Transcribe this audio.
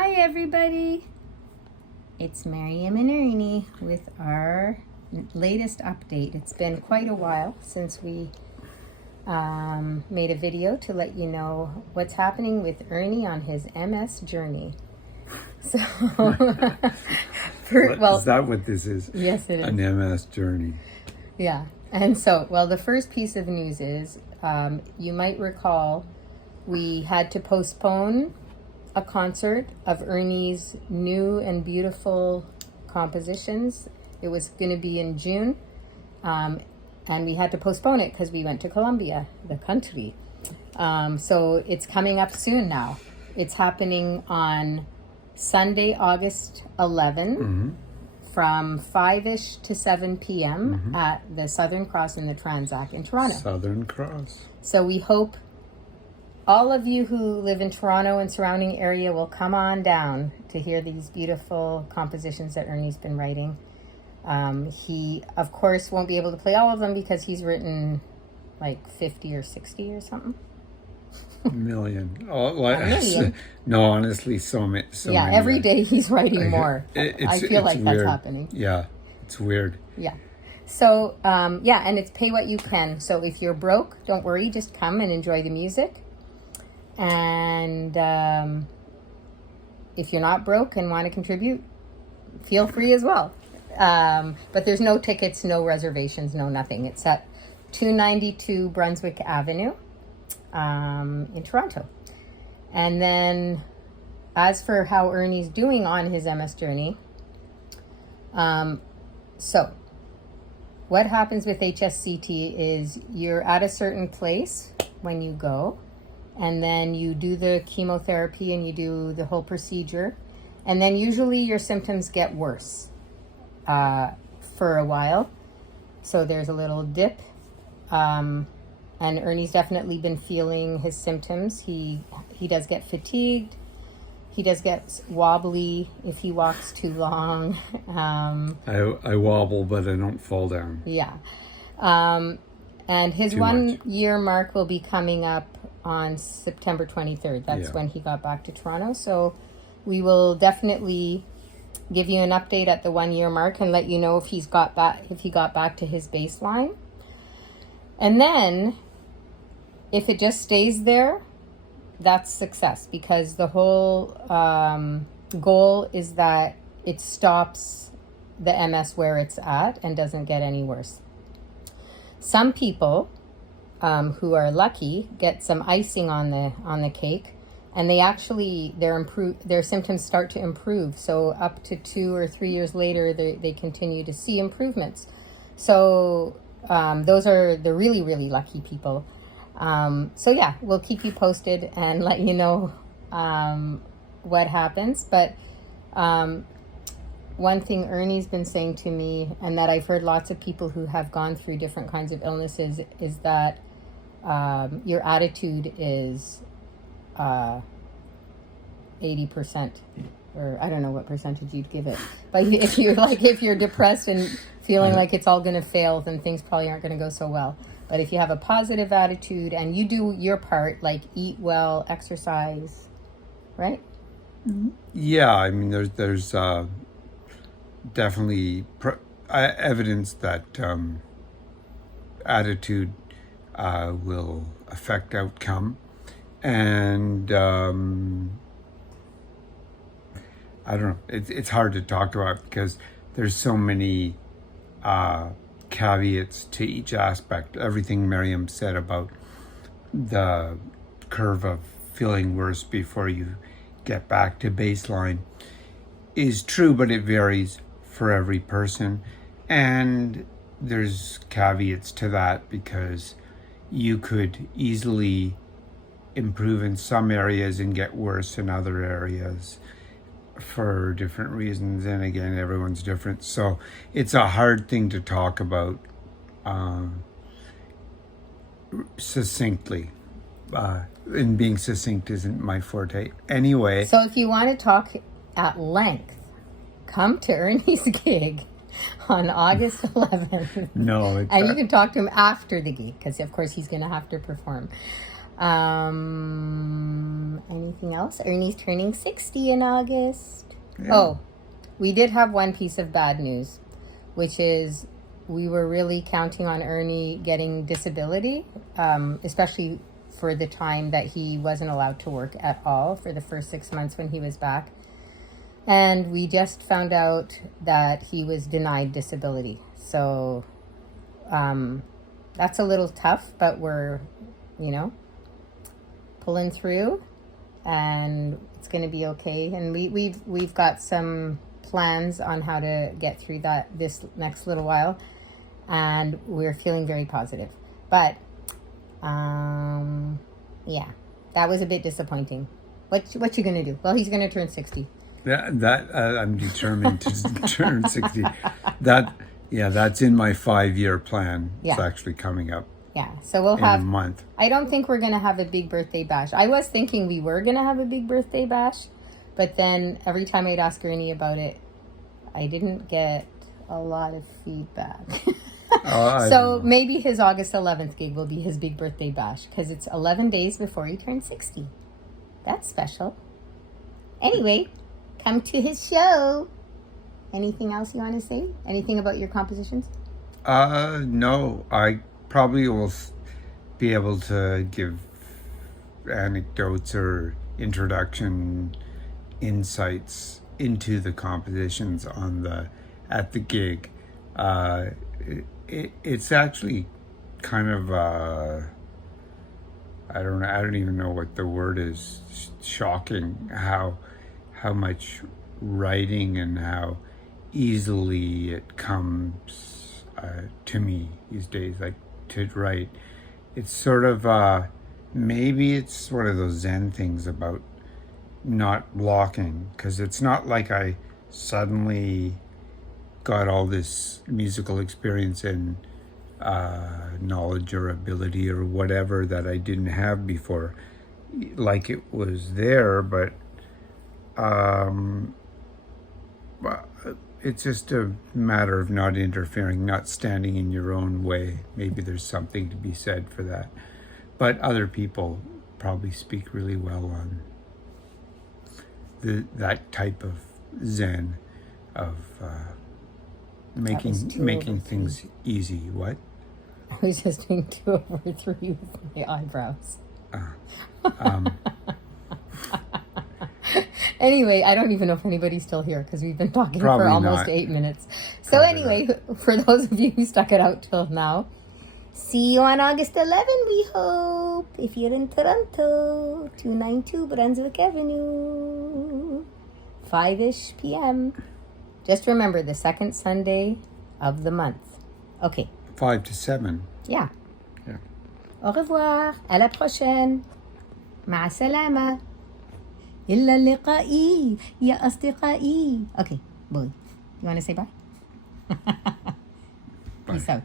Hi everybody, it's Miriam and Ernie with our latest update. It's been quite a while since we made a video to let you know what's happening with Ernie on his MS journey. So, is that what this is? Yes, it is. An MS journey. Yeah, and so, the first piece of news is, you might recall we had to postpone a concert of Ernie's new and beautiful compositions. It was going to be in June, and we had to postpone it because we went to Colombia, the country. So it's coming up soon now. It's happening on Sunday, August 11, from 5-ish to 7 p.m. at the Southern Cross in the Tranzac in Toronto. Southern Cross. So we hope all of you who live in Toronto and surrounding area will come on down to hear these beautiful compositions that Ernie's been writing. He, of course, won't be able to play all of them because he's written like 50 or 60 or something. Million. Oh, well, A million. No, honestly, so many. Every day he's writing more. I feel like weird. that's happening. Yeah, it's weird. Yeah. So, and it's pay what you can. So if you're broke, don't worry, just come and enjoy the music. And if you're not broke and want to contribute, feel free as well. But there's no tickets, no reservations, no nothing. It's at 292 Brunswick Avenue in Toronto. And then as for how Ernie's doing on his MS journey, so what happens with HSCT is you're at a certain place when you go, and then you do the chemotherapy and you do the whole procedure. And then usually your symptoms get worse for a while. So there's a little dip. And Ernie's definitely been feeling his symptoms. He does get fatigued. He does get wobbly if he walks too long. I wobble, but I don't fall down. Yeah. And his Too 1 much. year mark will be coming up on September 23rd. That's when he got back to Toronto. So we will definitely give you an update at the 1 year mark and let you know if he got back to his baseline. And then if it just stays there, that's success, because the whole goal is that it stops the MS where it's at and doesn't get any worse. Some people who are lucky get some icing on the cake, and they actually their symptoms start to improve. So up to 2 or 3 years later, they continue to see improvements. So those are the really, really lucky people. So yeah, we'll keep you posted and let you know what happens. But one thing Ernie's been saying to me, and that I've heard lots of people who have gone through different kinds of illnesses, is that your attitude is 80%, or I don't know what percentage you'd give it. But if you're depressed and feeling like it's all going to fail, then things probably aren't going to go so well. But if you have a positive attitude and you do your part, like eat well, exercise, right? Yeah, I mean, there's definitely evidence that attitude will affect outcome. And I don't know, it's hard to talk about because there's so many caveats to each aspect. Everything Miriam said about the curve of feeling worse before you get back to baseline is true, but it varies for every person. And there's caveats to that because you could easily improve in some areas and get worse in other areas for different reasons. And again, everyone's different. So it's a hard thing to talk about succinctly. And being succinct isn't my forte. Anyway. So if you want to talk at length, come to Ernie's gig on August 11th. No. And you can talk to him after the gig, because of course he's going to have to perform. Anything else? Ernie's turning 60 in August. Yeah. Oh, we did have one piece of bad news, which is we were really counting on Ernie getting disability, especially for the time that he wasn't allowed to work at all for the first 6 months when he was back. And we just found out that he was denied disability. So that's a little tough, but we're, pulling through, and it's going to be okay. And we've got some plans on how to get through this next little while, and we're feeling very positive. But yeah, that was a bit disappointing. What you going to do? Well, he's going to turn 60. Yeah, that I'm determined to turn 60. That's in my 5-year plan. Yeah. It's actually coming up. Yeah, so we'll in have a month. I don't think we're going to have a big birthday bash. I was thinking we were going to have a big birthday bash, but then every time I'd ask Ernie about it, I didn't get a lot of feedback. So maybe his August 11th gig will be his big birthday bash, because it's 11 days before he turns 60. That's special. Anyway, come to his show. Anything else you want to say? Anything about your compositions? No. I probably will be able to give anecdotes or introduction insights into the compositions at the gig. It's actually kind of I don't even know what the word is. Shocking how much writing and how easily it comes to me these days, like to write. It's sort of maybe it's one of those Zen things about not blocking, because it's not like I suddenly got all this musical experience and knowledge or ability or whatever that I didn't have before. Like, it was there, but it's just a matter of not interfering, not standing in your own way. Maybe there's something to be said for that. But other people probably speak really well on that type of Zen of making things easy. What? I was just doing 2 over 3 with my eyebrows. Anyway, I don't even know if anybody's still here, because we've been talking Probably for almost not. 8 minutes. So Probably anyway, for those of you who stuck it out till now, see you on August 11, we hope. If you're in Toronto, 292 Brunswick Avenue, 5-ish p.m. Just remember, the second Sunday of the month. Okay. 5 to 7. Yeah. Yeah. Au revoir. À la prochaine. مع السلامة. إلا اللقاء يا أصدقائي. Okay, boy. You want to say bye? Bye. Peace out.